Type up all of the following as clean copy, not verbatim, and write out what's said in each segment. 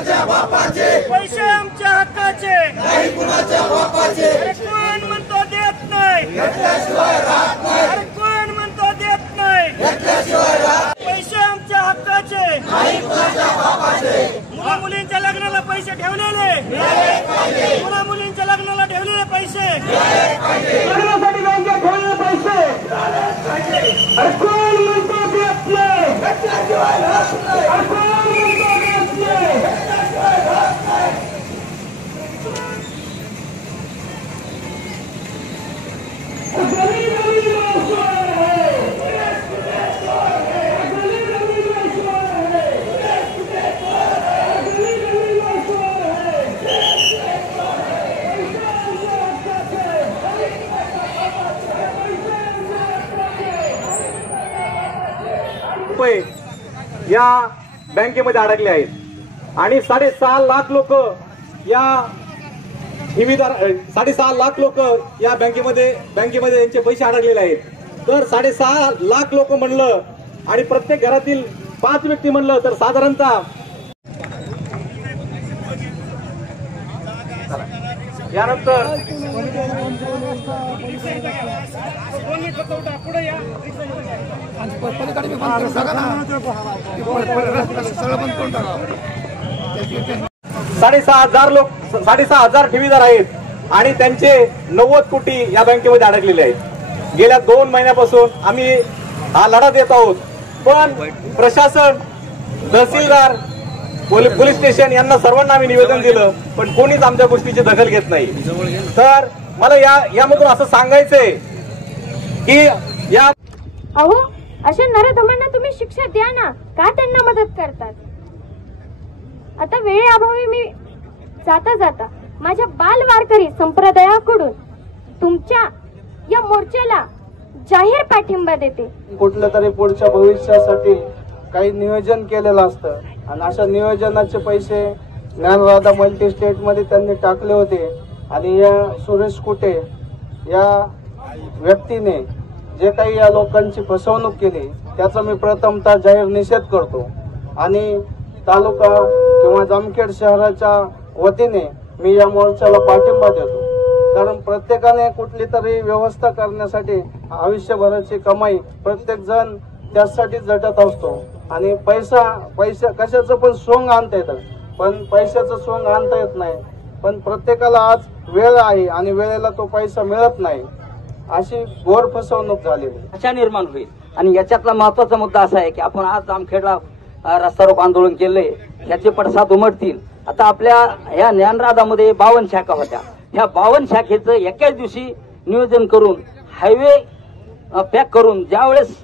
कुणाच्या बापाचे, पैसे आमच्या हक्काचे, नाही कुणाच्या बापाचे. अरे कोण म्हणतो देत नाही, घेतल्याशिवाय राहत नाही. अरे कोण म्हणतो देत नाही, घेतल्याशिवाय राहत. पैसे आमच्या हक्काचे, नाही कुणाच्या बापाचे. मुला मुलींच्या लग्नाला पैसे ठेवलेले मिळाले पाहिजे, मुला मुलींच्या लग्नाला ठेवलेले पैसे मिळाले पाहिजे, लग्नासाठी बँकेत ठेवलेले पैसे मिळाले पाहिजे. अरे कोण म्हणतो देत नाही, घेतल्याशिवाय राहत नाही. अरे कोण म्हणतो देत नाही, घेतल्याशिवाय राहत नाही. या बँकेमध्ये अडकले आहेत आणि 6.5 लाख लोक या ठेवीदार 6.5 लाख लोक या बँकेमध्ये यांचे पैसे अडकलेले आहेत. तर 6.5 लाख लोक म्हणलं आणि प्रत्येक घरातील 5 व्यक्ती म्हणलं तर साधारणतः यानंतर साडेसहा हजार ठेवीदार आहेत आणि त्यांचे 90 कोटी या बँकेमध्ये अडकलेले आहेत. गेल्या 2 महिन्यापासून आम्ही हा लढा देत आहोत, पण प्रशासन, तहसीलदार, पोलीस स्टेशन यांना सर्वांना आम्ही निवेदन दिलं, पण कोणीच आमच्या गोष्टीची दखल घेत नाही. तर मला यामधून असं सांगायचंय की या अहो अशा नराधमांना तुम्ही शिक्षा द्या ना, का त्यांना मदत करतात. आता वेळेअभावी मी जाता जाता माझ्या बाल वारकरी संप्रदायाकडून तुमच्या या मोर्चाला जाहीर पाठिंबा देते. कुठल्या तरी पुढच्या भविष्यासाठी काही नियोजन केलेलं असतं आणि अशा नियोजनाचे पैसे ज्ञानराधा मल्टी स्टेट मध्ये त्यांनी टाकले होते आणि या सुरेश कुटे या व्यक्तीने जे काही या लोकांची फसवणूक केली त्याचा मी प्रथमतः जाहीर निषेध करतो आणि तालुका किंवा जामखेड शहराच्या वतीने मी या मोर्चाला पाठिंबा देतो. कारण प्रत्येकाने कुठली तरी व्यवस्था करण्यासाठी आयुष्यभराची कमाई प्रत्येक जण त्यासाठी झटत असतो आणि पैसा कशाचं पण सोंग आणता येतं, पण पैशाचं सोंग आणता येत नाही. पण प्रत्येकाला आज वेळ आहे आणि वेळेला तो पैसा मिळत नाही, अशी घोर फसवणूक झालेली अशा निर्माण होईल. आणि याच्यातला महत्वाचा मुद्दा असा आहे की आपण आज जामखेडला रस्ता रोको आंदोलन केलंय, याचे पडसाद उमटतील. आता आपल्या या ज्ञानराधामध्ये 52 शाखा होत्या, ह्या 52 शाखेचं एकाच दिवशी नियोजन करून हायवे पॅक करून ज्यावेळेस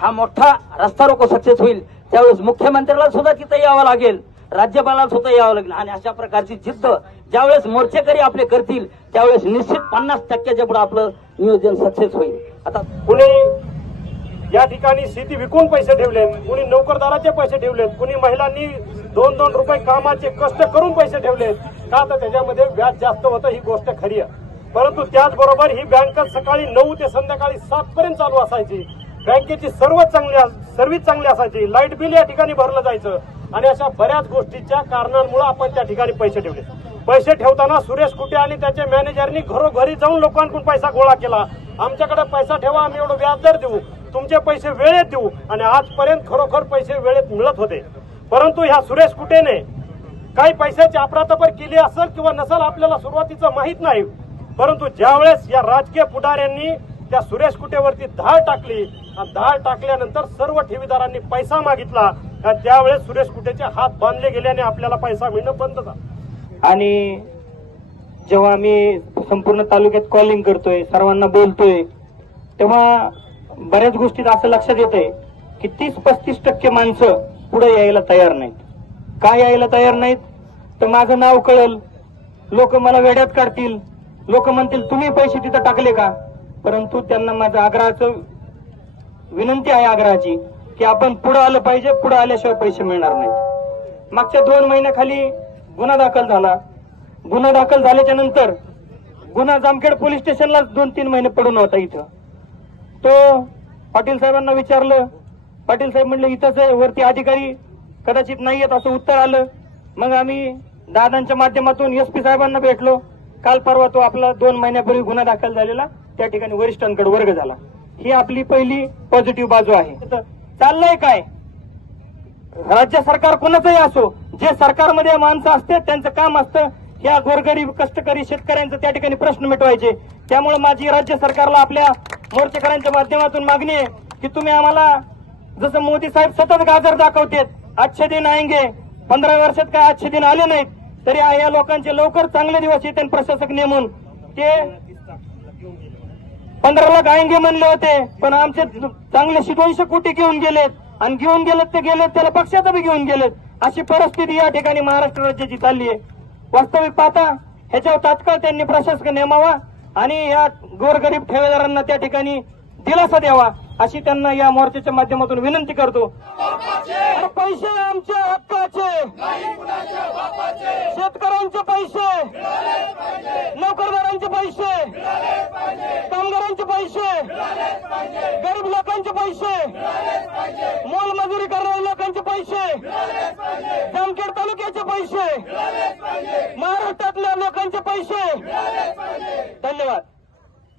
हा मोठा रस्ता रोको सक्सेस होईल त्यावेळेस मुख्यमंत्र्याला सुद्धा तिथे यावं लागेल, राज्यपालाला सुद्धा यावं लागेल. आणि अशा प्रकारची जिद्द ज्यावेळेस मोर्चेकरी आपले करतील त्यावेळेस निश्चित 50% पुढे आपलं नियोजन सक्सेस होईल. आता कुणी या ठिकाणी शेती विकून पैसे ठेवलेत, कुणी नोकरदाराचे पैसे ठेवलेत, कुणी महिलांनी 2-2 रुपये कामाचे कष्ट करून पैसे ठेवलेत. का तर त्याच्यामध्ये व्याज जास्त होतं, ही गोष्ट खरी आहे. परंतु त्याचबरोबर ही बँक सकाळी 9 ते संध्याकाळी 7 पर्यंत चालू असायची. बँकेची सर्व्हिस चांगली असायची, लाईट बिल या ठिकाणी भरलं जायचं आणि अशा बऱ्याच गोष्टीच्या कारणांमुळे आपण त्या ठिकाणी पैसे ठेवले. पैसे ठेवताना सुरेश कुटे आणि त्याच्या मॅनेजरनी घरोघरी जाऊन लोकांकडून पैसा गोळा केला. आमच्याकडे पैसा ठेवा, आम्ही एवढं व्याजदर देऊ, तुमचे पैसे वेळेत देऊ. आणि आजपर्यंत खरोखर पैसे वेळेत मिळत होते. परंतु ह्या सुरेश कुटेने काही पैशाची अफरातफर केली असेल किंवा नसेल आपल्याला सुरुवातीचं माहित नाही, परंतु ज्यावेळेस या राजकीय पुढाऱ्यांनी त्या सुरेश कुटेवरती धाड टाकली आणि धाड टाकल्यानंतर सर्व ठेवीदारांनी पैसा मागितला आणि त्यावेळेस सुरेश कुटेचे हात बांधले गेल्याने आपल्याला पैसा मिळणं बंद झालं. आणि जेव्हा आम्ही संपूर्ण तालुक्यात कॉलिंग करतोय, सर्वांना बोलतोय, तेव्हा बऱ्याच गोष्टीत असं लक्षात येतंय की 30-35% माणसं पुढे यायला तयार नाहीत. का यायला तयार नाहीत तर माझं नाव कळेल, लोक मला वेड्यात काढतील, लोक म्हणतील तुम्ही पैसे तिथं टाकले का. परंतु त्यांना माझं आग्रहाचं विनंती आहे आग्रहाची की आपण पुढे आलं पाहिजे, पुढे आल्याशिवाय पैसे मिळणार नाहीत. मागच्या 2 महिन्याखाली गुन्हा दाखल झाला. गुन्हा दाखल झाल्याच्या नंतर गुन्हा जामखेड पोलीस स्टेशनला 2-3 महिने पडून होता. इथं तो पाटील साहेबांना विचारलं, पाटील साहेब म्हणले इथंच आहे, वरती अधिकारी कदाचित नाही येत असं उत्तर आलं. मग आम्ही दादांच्या माध्यमातून एसपी साहेबांना भेटलो. काल परवा तो आपला 2 महिन्यापूर्वी गुन्हा दाखल झालेला त्या ठिकाणी वरिष्ठांकडे वर्ग झाला. ही आपली पहिली पॉझिटिव्ह बाजू आहे. चाललंय काय, राज्य सरकार कोणाचंही असो, जे सरकारमध्ये माणसं असते त्यांचं काम असतं ह्या गोरगरीब कष्टकरी शेतकऱ्यांचं त्या ठिकाणी प्रश्न मिटवायचे. त्यामुळे माझी राज्य सरकारला आपल्या मोर्चेकऱ्यांच्या माध्यमातून मागणी आहे की तुम्ही आम्हाला जसं मोदी साहेब सतत गाजर दाखवतात, अच्छे दिन आएंगे, 15 वर्षात काय अच्छे दिन आले नाहीत, तरी या लोकांचे लवकर चांगले दिवस येते. प्रशासक नेमून ते 15 लाख आएंगे म्हणले होते, पण आमचे चांगले 200 कोटी घेऊन गेलेत आणि घेऊन गेलेत ते गेलेत, त्याला पक्षाचं बी घेऊन गेलेत. अशी परिस्थिती या ठिकाणी महाराष्ट्र राज्याची चालली आहे. वास्तविक पाहता ह्याच्यावर तात्काळ त्यांनी प्रशासक नेमावा आणि या गोरगरीब ठेवेदारांना त्या ठिकाणी दिलासा द्यावा अशी त्यांना या मोर्चाच्या माध्यमातून विनंती करतो. पैसे आमच्या हक्काचे, शेतकऱ्यांचे पैसे, नोकरदारांचे पैसे, कामगारांचे पैसे, गरीब लोकांचे पैसे, मोलमजुरी करणाऱ्या लोकांचे पैसे, जामखेड तालुक्याचे पैसे, महाराष्ट्रातल्या लोकांचे पैसे. धन्यवाद.